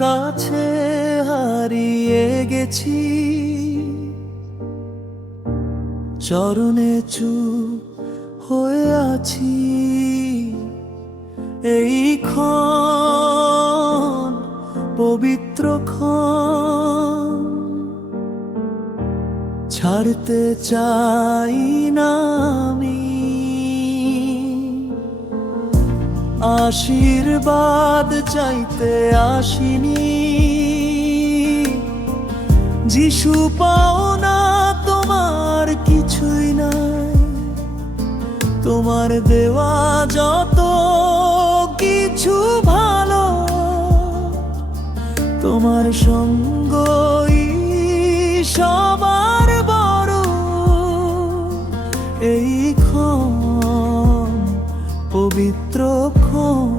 কাছে হারিয়ে গেছি, চরণে চুপ হয়ে আছি। এই ক্ষণ পবিত্র ক্ষণ ছাড়তে চাই না আমি। আশীর্বাদ চাইতে আসিনি, যিশু পাওনা তোমার কিছুই নাই। তোমার দেওয়া যত কিছু ভালো, তোমার সঙ্গই সবার বড়। এই ক্ষণ পবিত্র ক্ষণ,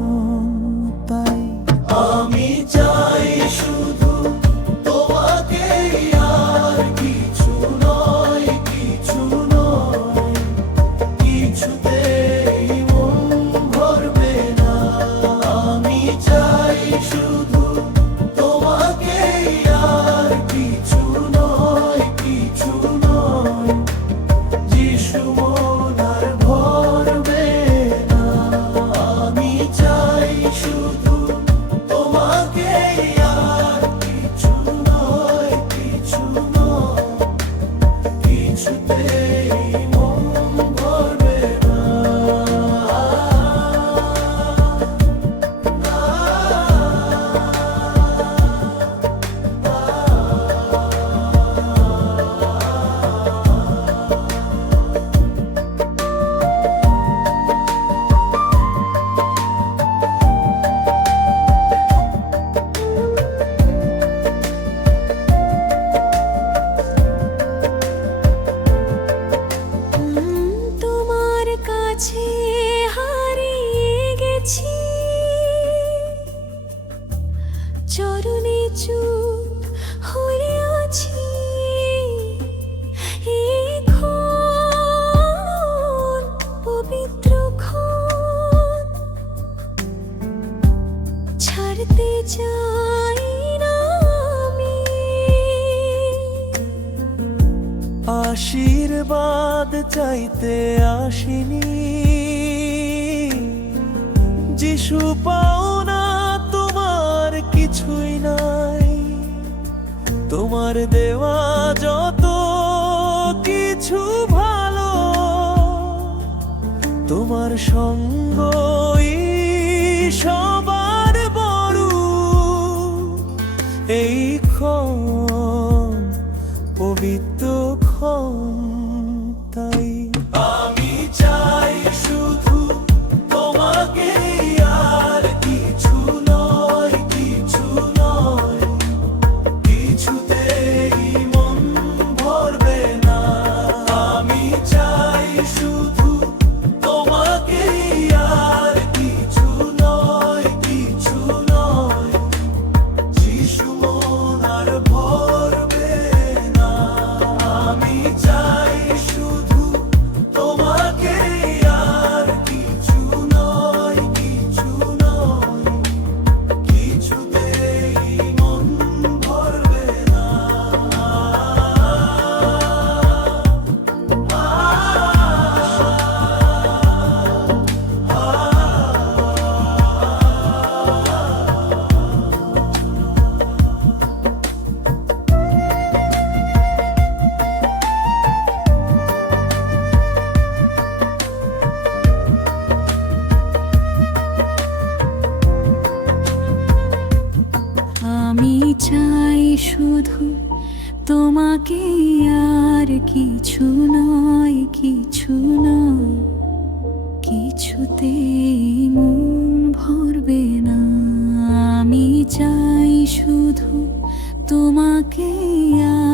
তাই আমি চাই শুধু তোমাকে, আর কিছু নয়, কিছু নয়। কিছুতেই মন ভরবে না। আমি চাই শুধু তোমাকে, আর কিছু নয়, কিছু নয়। যিশু মন আর ভরবে না। আমি চাই শুধু তোমাকে, আর কিছু নয়, কিছু নয়। কিছুতেই মন ভরবে না। তোমার কাছে হারিয়ে গেছি, চরণে চুপ হয়ে আছি। এই ক্ষণ পবিত্র ক্ষণ ছাড়তে চাই না আমি। আশীর্বাদ চাইতে আসিনি, যিশু পাওনা তোমার কিছুই নাই। তোমার দেওয়া যত কিছু ভালো, তোমার সঙ্গই সবার বড়। এই ক্ষণ পবিত্র ক্ষণ, তাই আমি চাই শুধু তোমাকে, আর কিছু নয়, কিছু নয়। কিছুতেই মন ভরবে না। আমি চাই শুধু তোমাকে, আর কিছু নয়, কিছু নয়। যিশু মন আর ভরবে না। আমি চাই শুধু তোমাকে, আর কিছু নয়, কিছু নয়। কিছুতেই মন ভরবে না। আমি চাই শুধু তোমাকে, আর কিছু নয়, কিছু নয়। কিছুতেই মন ভরবে না। আমি চাই শুধু তোমাকে,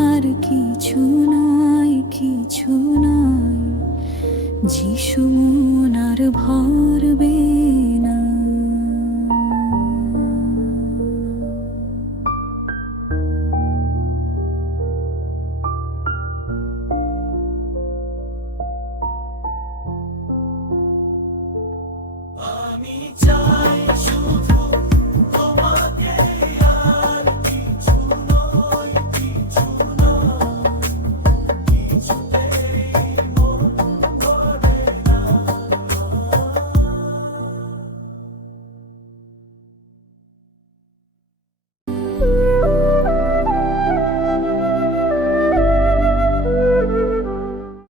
আর কিছু নয়, কিছু নয়। যিশু মন আর ভরবে না। আমি চাই